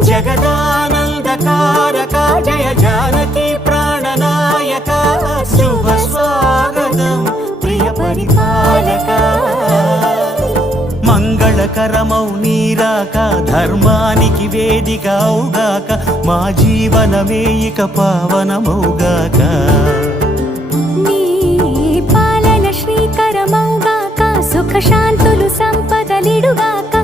జగదానందకారక జయ జానకి ప్రాణనాయక శుభ స్వాగతం ప్రియ పరిపాలక మంగళకరమౌ నీరాక ధర్మానికి వేదిక అవుగాక మా జీవనమే ఇక పావనమౌగాక నీ పాలన శ్రీకరమౌగాక సుఖ శాంతులు సంపదలిడుగాక